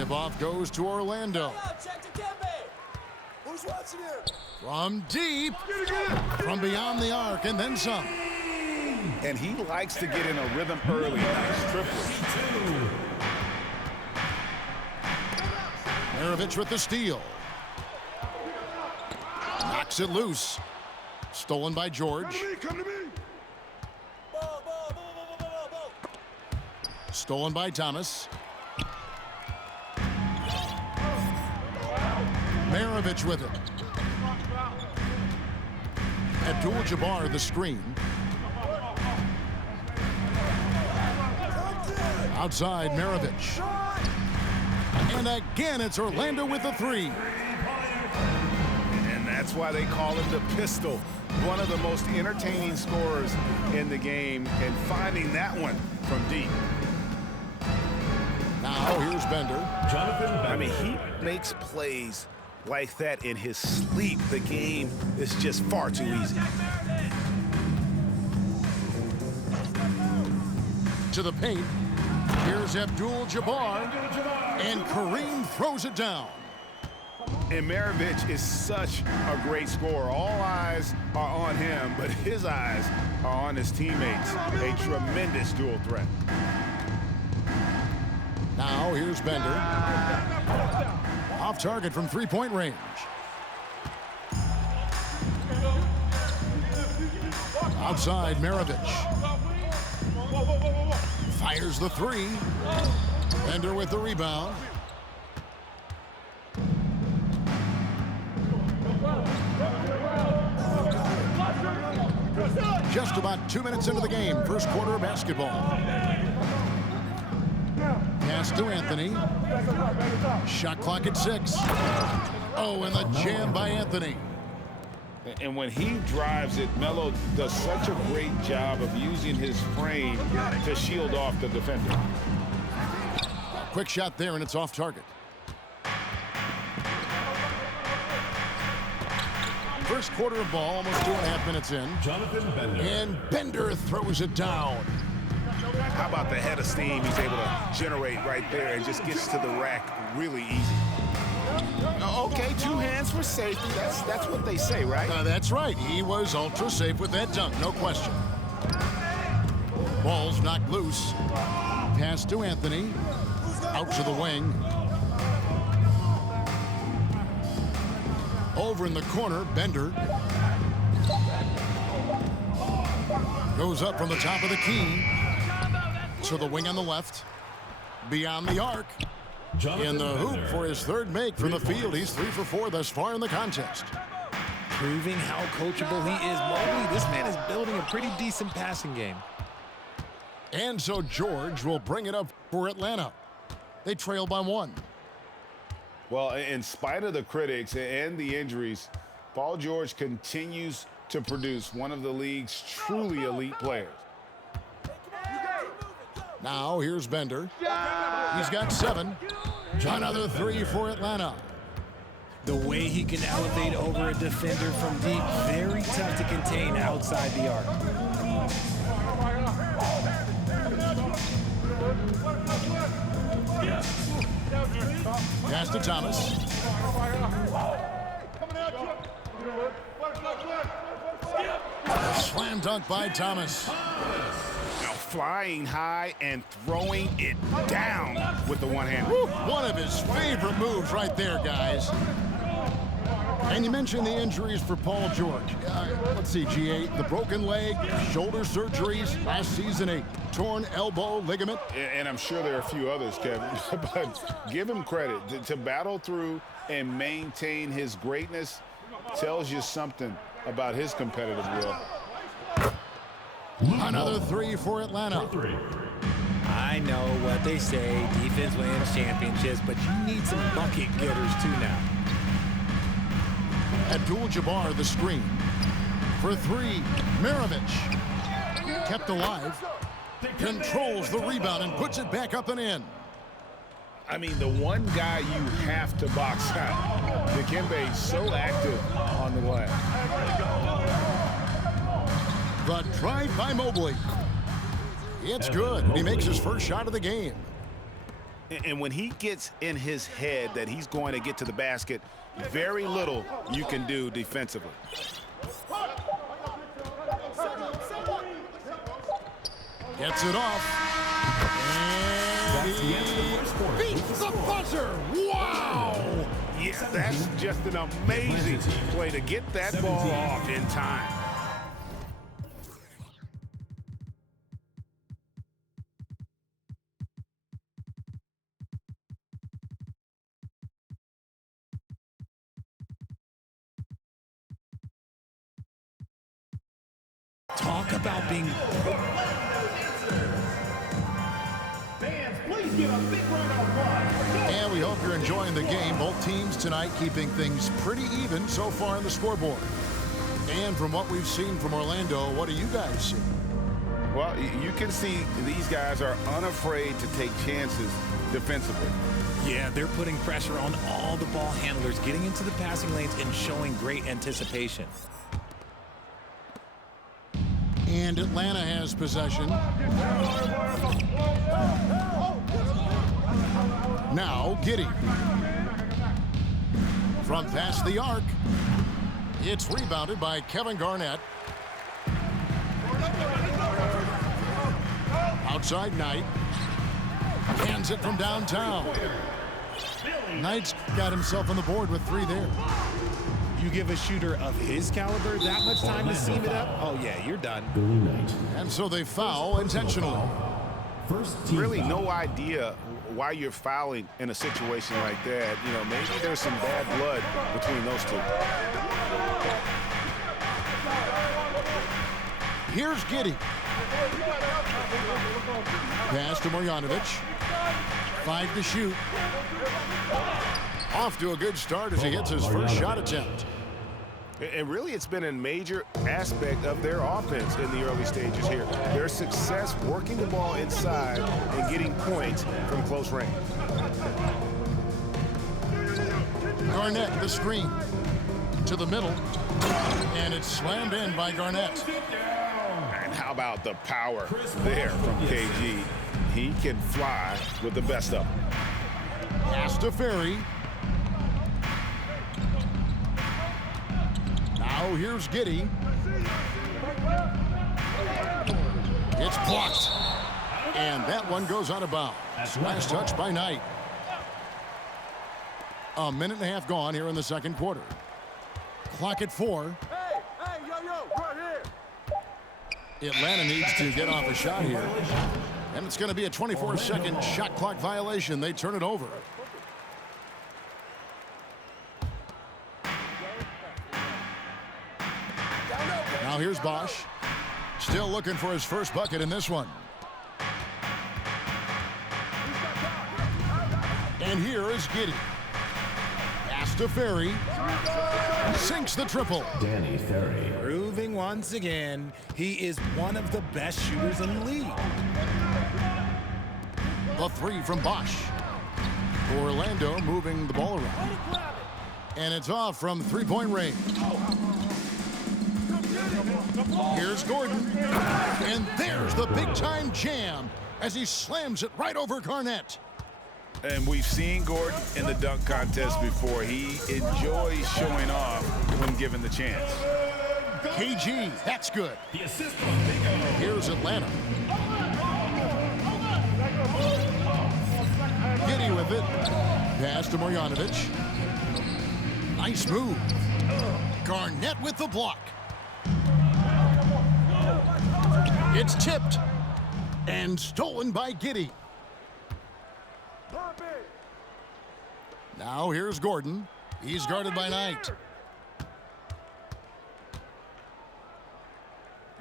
Tip-off goes to Orlando. Who's watching here? From deep, from beyond the arc, and then some. And he likes to get in a rhythm early. Nice triplet. Maravich with the steal. Knocks it loose. Stolen by George. Come to me. Stolen by Thomas. Maravich with it. Abdul-Jabbar the screen. Outside Maravich. And again it's Orlando with the three. And that's why they call him the pistol. One of the most entertaining scorers in the game, and finding that one from deep. Now here's Bender. I mean, he makes plays like that in his sleep. The game is just far too easy. To the paint. Here's Abdul-Jabbar. And Kareem throws it down. And Maravich is such a great scorer. All eyes are on him, but his eyes are on his teammates. A tremendous dual threat. Now here's Bender. Off target from three-point range. Outside Maravich. Fires the three. Bender with the rebound. Just about 2 minutes into the game, first quarter of basketball. Pass to Anthony. Shot clock at 6. Oh, and the jam by Anthony. And when he drives it, Melo does such a great job of using his frame to shield off the defender. Quick shot there, and it's off target. First quarter of ball, almost 2.5 minutes in. Jonathan Bender. And Bender throws it down. How about the head of steam he's able to generate right there and just gets to the rack really easy. Okay, 2 hands for safety. That's what they say, right? That's right. He was ultra safe with that dunk, no question. Ball's knocked loose. Pass to Anthony. Out to the wing. Over in the corner, Bender. Goes up from the top of the key. To the wing on the left. Beyond the arc. In the hoop for his third make from the field. He's 3 for 4 thus far in the contest. Proving how coachable he is. Mobley, this man is building a pretty decent passing game. And so George will bring it up for Atlanta. They trail by 1. Well, in spite of the critics and the injuries, Paul George continues to produce one of the league's truly elite players. Now here's Bender. He's got 7. Another 3 for Atlanta. The way he can elevate over a defender from deep, very tough to contain outside the arc. Pass to Thomas. A slam dunk by Thomas. Now flying high and throwing it down with the one hand. One of his favorite moves right there, guys. And you mentioned the injuries for Paul George. Let's see, G8, the broken leg, shoulder surgeries, last season a torn elbow ligament. And I'm sure there are a few others, Kevin, but give him credit. To battle through and maintain his greatness tells you something about his competitive will. Another 3 for Atlanta. I know what they say, defense wins championships, but you need some bucket getters too now. Abdul-Jabbar the screen. For 3, Maravich. Kept alive. Controls the rebound and puts it back up and in. I mean, the one guy you have to box out. Dikembe so active on the glass. The drive by Mobley. It's good. He makes his first shot of the game. And when he gets in his head that he's going to get to the basket, very little you can do defensively. Gets it off. And he beats the buzzer. Wow! Yeah, that's just an amazing play to get that ball off in time. Talk about being... And we hope you're enjoying the game. Both teams tonight keeping things pretty even so far on the scoreboard. And from what we've seen from Orlando, what do you guys see? Well, you can see these guys are unafraid to take chances defensively. Yeah, they're putting pressure on all the ball handlers, getting into the passing lanes and showing great anticipation. And Atlanta has possession. Now Giddey. From past the arc. It's rebounded by Kevin Garnett. Outside Knight. Hands it from downtown. Knight's got himself on the board with 3 there. You give a shooter of his caliber that much time to seam it up, oh yeah, you're done. And so they foul intentionally. Really no idea why you're fouling in a situation like that. You know, maybe there's some bad blood between those two. Here's Giddey. Pass to Marjanovic. 5 to shoot. Off to a good start as he gets his first shot attempt. And really, it's been a major aspect of their offense in the early stages here. Their success working the ball inside and getting points from close range. Garnett, the screen. To the middle. And it's slammed in by Garnett. And how about the power there from KG? He can fly with the best of them. Pass to Ferry. Now here's Giddey. It's blocked. And that one goes out of bounds. Last touch by Knight. A minute and a half gone here in the second quarter. Clock at 4. Atlanta needs to get off a shot here. And it's going to be a 24-second shot clock violation. They turn it over. Now here's Bosch. Still looking for his first bucket in this one. And here is Giddey. Pass to Ferry. Sinks the triple. Danny Ferry. Proving once again, he is one of the best shooters in the league. The 3 from Bosch. Orlando moving the ball around. And it's off from three-point range. Here's Gordon. And there's the big-time jam as he slams it right over Garnett. And we've seen Gordon in the dunk contest before. He enjoys showing off when given the chance. KG, that's good. Here's Atlanta. Giddey with it. Pass to Marjanovic. Nice move. Garnett with the block. It's tipped and stolen by Giddey. Now here's Gordon. He's guarded by Knight.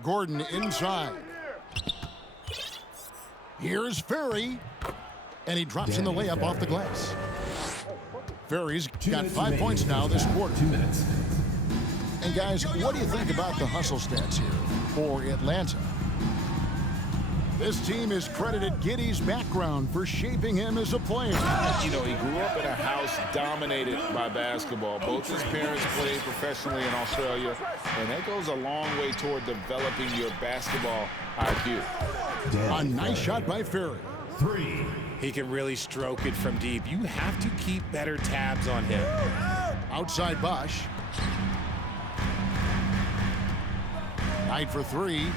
Gordon inside. Here's Ferry. And he drops in the layup off the glass. Ferry's got 5 points now this quarter. 2 minutes. And guys, what do you think about the hustle stats here for Atlanta? This team has credited Giddey's background for shaping him as a player. You know, he grew up in a house dominated by basketball. Both his parents played professionally in Australia, and that goes a long way toward developing your basketball IQ. A nice shot by Ferry. 3. He can really stroke it from deep. You have to keep better tabs on him. Outside Bosch. Knight for three.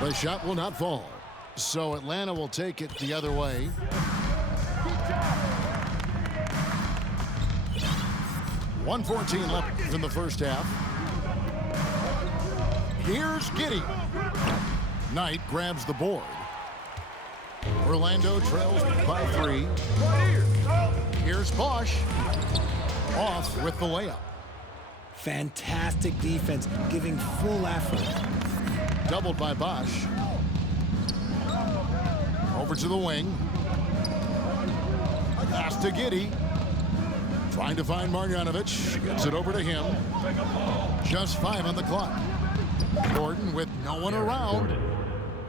The shot will not fall. So Atlanta will take it the other way. .114 left in the first half. Here's Giddey. Knight grabs the board. Orlando trails by 3. Here's Bosch. Off with the layup. Fantastic defense, giving full effort. Doubled by Bosch. Over to the wing. Pass to Giddey. Trying to find Marjanovic. Gets it over to him. Just 5 on the clock. Gordon with no one around.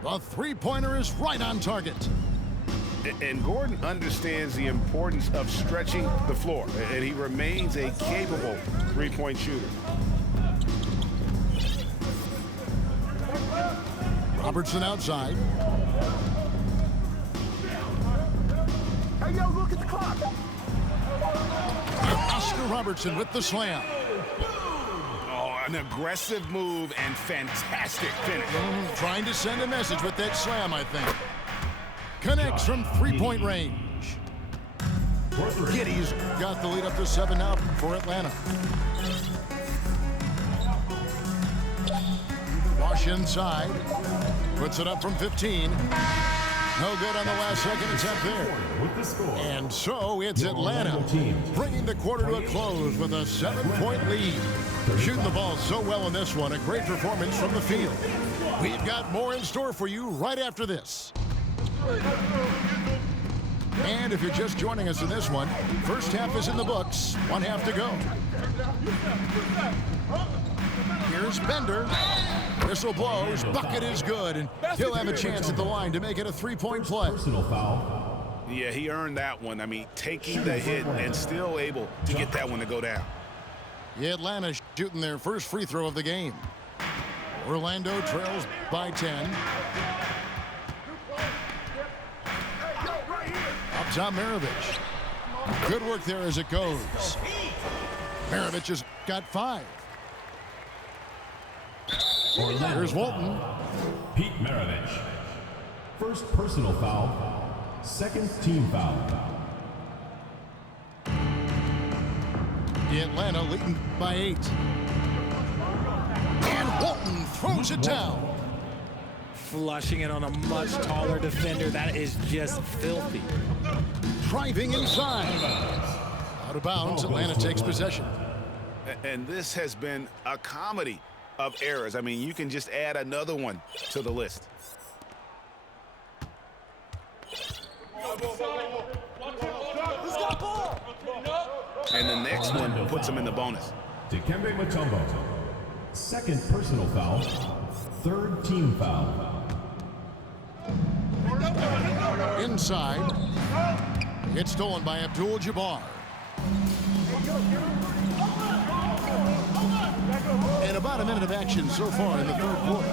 The three-pointer is right on target. And Gordon understands the importance of stretching the floor, and he remains a capable three-point shooter. Robertson outside. Hey, yo, look at the clock. Oscar Robertson with the slam. Oh, an aggressive move and fantastic finish. Trying to send a message with that slam, I think. Connects from three-point range. Giddey's got the lead up to 7 now for Atlanta. Bosch inside. Puts it up from 15. No good on the last second attempt there. And so it's Atlanta bringing the quarter to a close with a 7-point lead. Shooting the ball so well in this one. A great performance from the field. We've got more in store for you right after this. And if you're just joining us in this one, first half is in the books. 1 half to go. Here's Bender. Whistle blows. Bucket is good. And he'll have a chance at the line to make it a 3-point play. Personal foul. Yeah, he earned that one. I mean, taking the hit and still able to get that one to go down. The Atlanta shooting their first free throw of the game. Orlando trails by 10. Up top, Maravich. Good work there as it goes. Maravich has got 5. Here's Walton. Pete Maravich. First personal foul. Second team foul. The Atlanta leading by 8. And Walton throws it down. Flushing it on a much taller defender. That is just filthy. Driving inside. Out of bounds, Atlanta takes possession. And this has been a comedy of errors. I mean, you can just add another one to the list. And the next one puts him in the bonus. Dikembe Mutombo. Second personal foul. Third team foul. Inside. It's stolen by Abdul-Jabbar. And about a minute of action so far in the third quarter.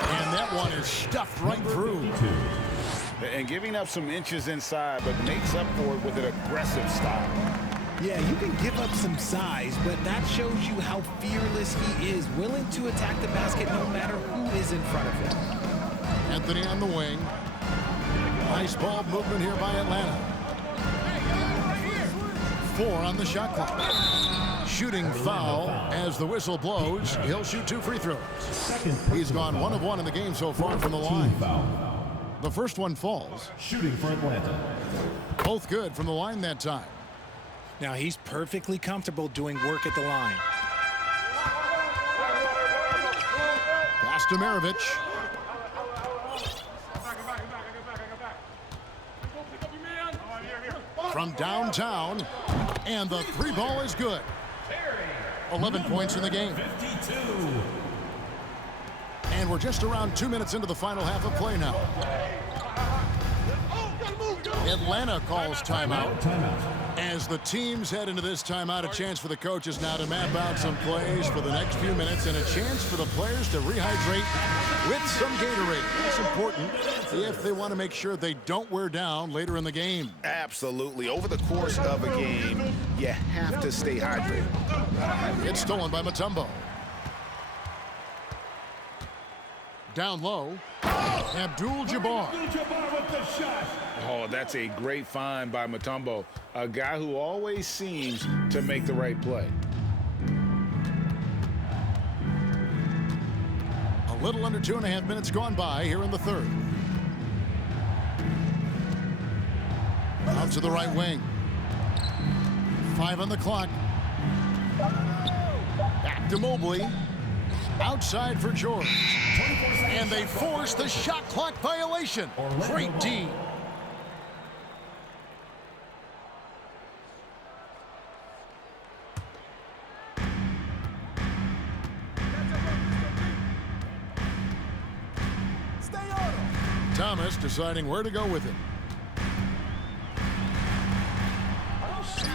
And that one is stuffed right through. And giving up some inches inside, but makes up for it with an aggressive style. Yeah, you can give up some size, but that shows you how fearless he is, willing to attack the basket no matter who is in front of him. Anthony on the wing. Nice ball movement here by Atlanta. 4 on the shot clock. Shooting foul as the whistle blows. He'll shoot 2 free throws. He's gone 1 of 1 in the game so far from the line. The first one falls. Shooting for Atlanta. Both good from the line that time. Now he's perfectly comfortable doing work at the line. Pass to Maravich. From downtown, and the 3 ball is good. 11 points in the game. 52. And we're just around 2 minutes into the final half of play now. Atlanta calls timeout. As the teams head into this timeout, a chance for the coaches now to map out some plays for the next few minutes and a chance for the players to rehydrate with some Gatorade. That's important if they want to make sure they don't wear down later in the game. Absolutely. Over the course of a game, you have to stay hydrated. It's stolen by Mutombo. Down low, Abdul-Jabbar. Oh, that's a great find by Mutombo, a guy who always seems to make the right play. A little under 2.5 minutes gone by here in the third. Out to the right wing. 5 on the clock. Back to Mobley. Outside for George. And they force the shot clock violation. Great D. Thomas deciding where to go with it.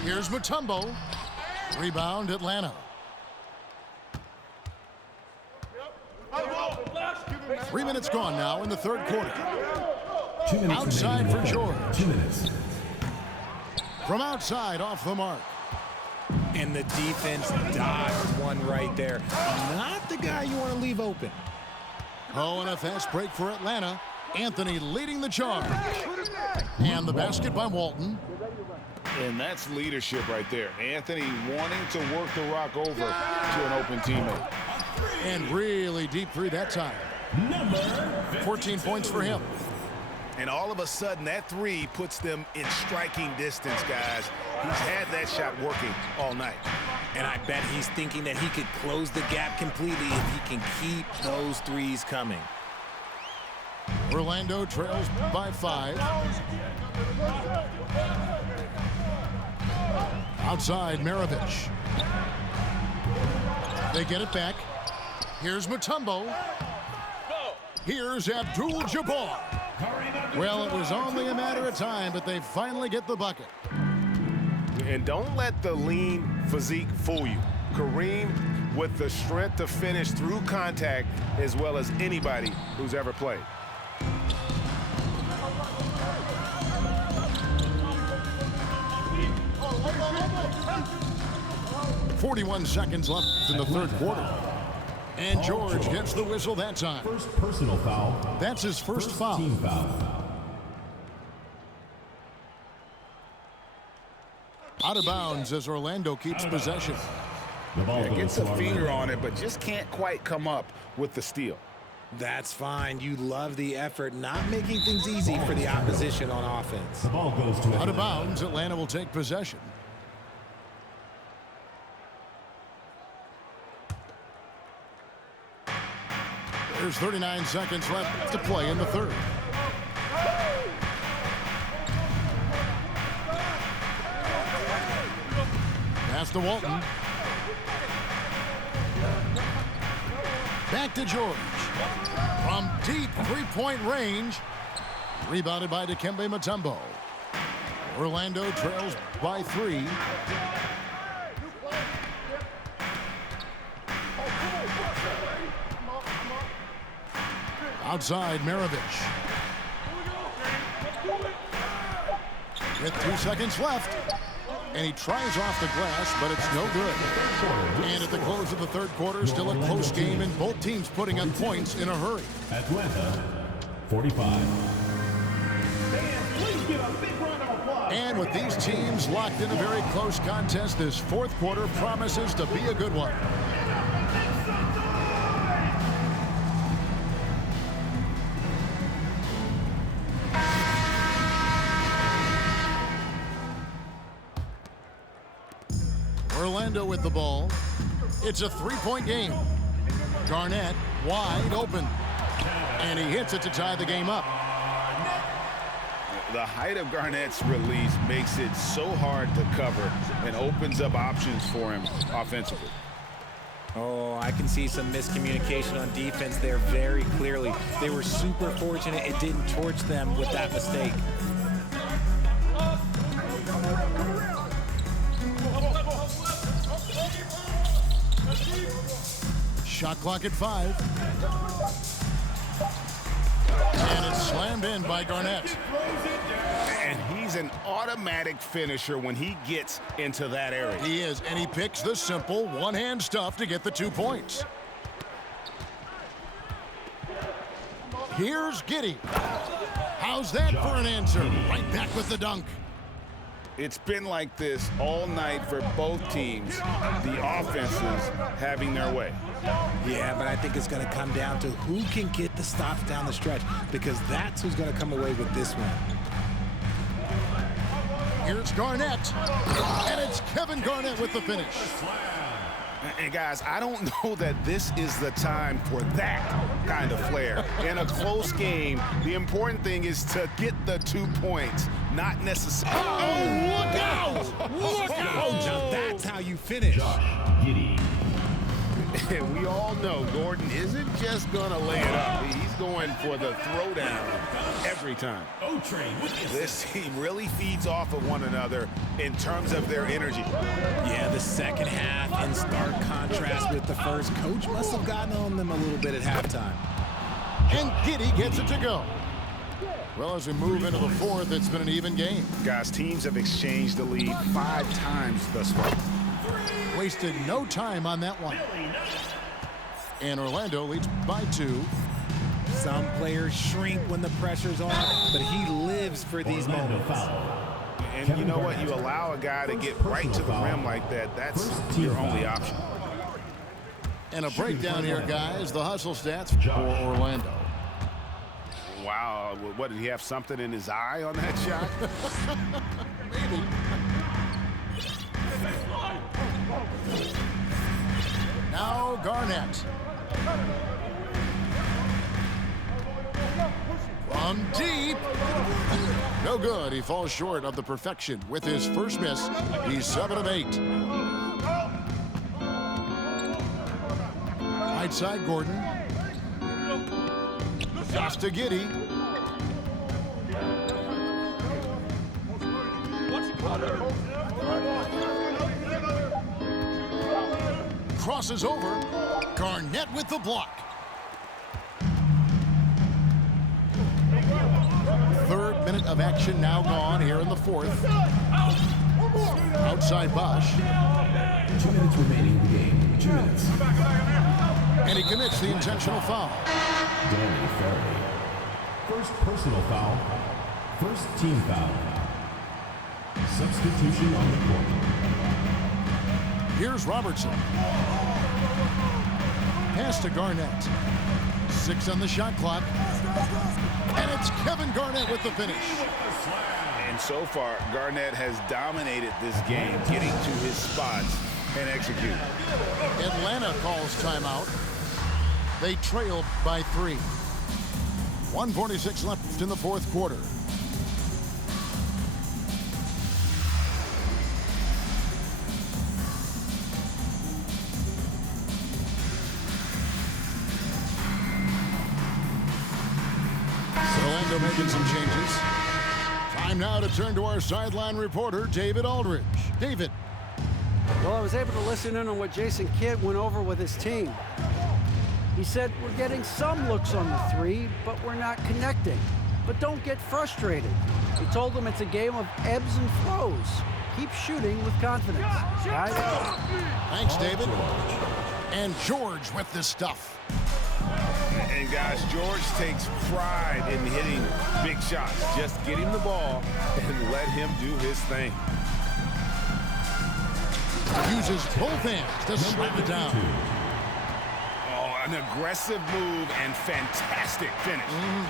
Here's Mutombo. Rebound, Atlanta. Three minutes gone now in the third quarter. 2 minutes Outside for George. 2 minutes. From outside, off the mark. And the defense dodged one right there. Not the guy you want to leave open. Oh, and a fast break for Atlanta. Anthony leading the charge. And the basket by Walton. And that's leadership right there. Anthony wanting to work the rock over to an open teammate. And really deep three that time. 14 points for him. And all of a sudden, that three puts them in striking distance, guys. He's had that shot working all night. And I bet he's thinking that he could close the gap completely if he can keep those threes coming. Orlando trails by 5. Outside, Maravich. They get it back. Here's Mutombo. Here's Abdul-Jabbar. Well, it was only a matter of time, but they finally get the bucket. And don't let the lean physique fool you. Kareem with the strength to finish through contact as well as anybody who's ever played. .41 seconds left in the third quarter. And George gets the whistle that time. First personal foul. That's his first foul. Team foul. Out of bounds as Orlando keeps possession. The ball goes Gets to a finger Orlando. on it, but just can't quite come up with the steal. That's fine. You love the effort, not making things easy for the opposition on offense. The ball goes to Out of Atlanta. bounds, Atlanta will take possession. There's 39 seconds left to play in the third. Pass to Walton. Back to George. From deep three-point range. Rebounded by Dikembe Mutombo. Orlando trails by 3. Outside, Maravich. With 2 seconds left. And he tries off the glass, but it's no good. And at the close of the third quarter, still a close game, and both teams putting up points in a hurry. Atlanta, 45. And with these teams locked in a very close contest, this fourth quarter promises to be a good one. Orlando with the ball. It's a three-point game. Garnett wide open. And he hits it to tie the game up. The height of Garnett's release makes it so hard to cover and opens up options for him offensively. Oh, I can see some miscommunication on defense there very clearly. They were super fortunate it didn't torch them with that mistake. Shot clock at 5. And it's slammed in by Garnett. And he's an automatic finisher when he gets into that area. He is, and he picks the simple one-hand stuff to get the 2 points. Here's Giddey. How's that for an answer? Right back with the dunk. It's been like this all night for both teams. The offenses having their way. Yeah, but I think it's going to come down to who can get the stops down the stretch, because that's who's going to come away with this one. Here's Garnett. And it's Kevin Garnett with the finish. And guys, I don't know that this is the time for that kind of flair. In a close game, the important thing is to get the 2 points, not necessarily. Oh, look out! Look out! Now that's how you finish. Giddey. And we all know Gordon isn't just going to lay it up. He's going for the throwdown every time. This team really feeds off of one another in terms of their energy. Yeah, the second half in stark contrast with the first. Coach must have gotten on them a little bit at halftime. And Giddey gets it to go. Well, as we move into the fourth, it's been an even game. Guys, teams have exchanged the lead 5 times thus far. Wasted no time on that one. And Orlando leads by 2. Some players shrink when the pressure's on, but he lives for these moments. And you know what? You allow a guy to get right to the rim like that, that's your only option. And a breakdown here, guys. The hustle stats for Orlando. Wow, what, did he have something in his eye on that shot? Maybe. Now Garnett. From deep. No good. He falls short of the perfection with his first miss. He's 7 of 8. Right side, Gordon. Pass to Giddey. Crosses over. Garnett with the block. Third minute of action now gone here in the fourth. Outside Bosch. 2 minutes remaining in the game. 2 minutes. And he commits the intentional foul. Danny Ferry. First personal foul. First team foul. Substitution on the court. Here's Robertson. Pass to Garnett. 6 on the shot clock. And it's Kevin Garnett with the finish. And so far, Garnett has dominated this game, getting to his spots and executing. Atlanta calls timeout. They trail by 3. 1:46 left in the fourth quarter. Orlando making some changes. Time now to turn to our sideline reporter, David Aldridge. David. Well, I was able to listen in on what Jason Kidd went over with his team. He said, we're getting some looks on the 3, but we're not connecting. But don't get frustrated. He told them it's a game of ebbs and flows. Keep shooting with confidence. Guys? Thanks, David. And George with this stuff. And guys, George takes pride in hitting big shots. Just get him the ball and let him do his thing. Uses both hands to slam it down. Oh, an aggressive move and fantastic finish.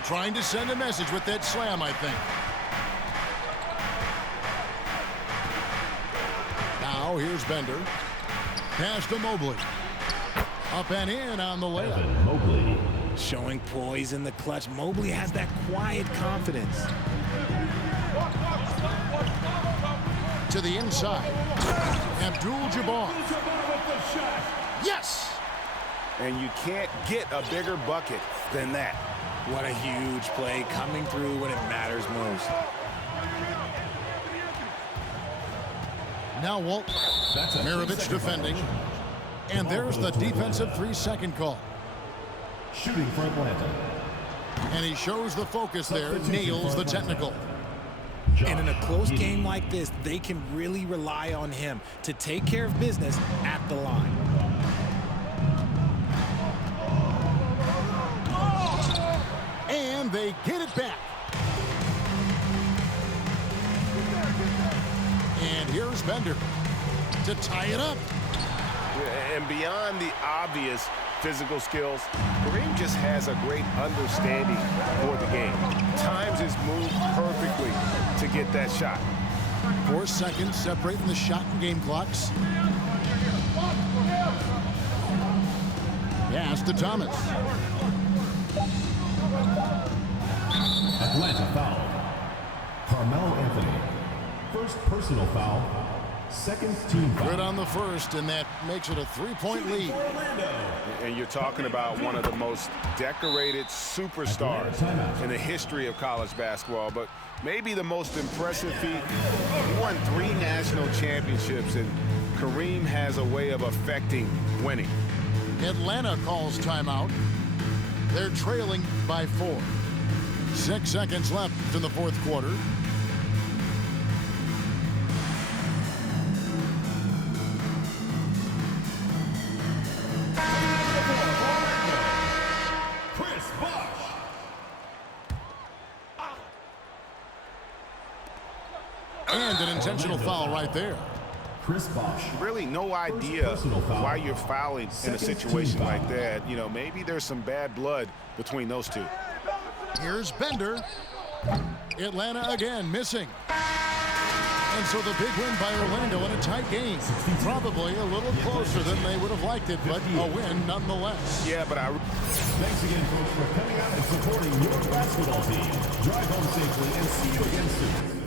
Trying to send a message with that slam, I think. Now here's Bender. Pass to Mobley. Up and in on the layup. Evan Mobley. Showing poise in the clutch. Mobley has that quiet confidence. To the inside. Abdul-Jabbar. Yes! And you can't get a bigger bucket than that. What a huge play, coming through when it matters most. Now Walt. Mirovic defending. And there's the defensive 3-second call. Shooting for Atlanta. And he shows the focus there, nails the technical. And in a close game like this, they can really rely on him to take care of business at the line. And they get it back. And here's Bender to tie it up. And beyond the obvious physical skills, Kareem just has a great understanding for the game. Times his move perfectly to get that shot. 4 seconds separating the shot and game clocks. Pass to Thomas. Atlanta foul. Carmelo Anthony. First personal foul. Second team foul. Good on the first, and that makes it a 3-point lead. And you're talking about one of the most decorated superstars in the history of college basketball, but maybe the most impressive feat. He won 3 national championships, and Kareem has a way of affecting winning. Atlanta calls timeout. They're trailing by 4. 6 seconds left in the fourth quarter. Chris Bosh. And an intentional foul right there. Chris Bosh. Really no idea why you're fouling in a situation like that. You know, maybe there's some bad blood between those two. Here's Bender. Atlanta again missing. And so the big win by Orlando in a tight game. Probably a little closer than they would have liked it, but a win nonetheless. Yeah, but Thanks again, folks, for coming out and supporting your basketball team. Drive home safely and see you again soon.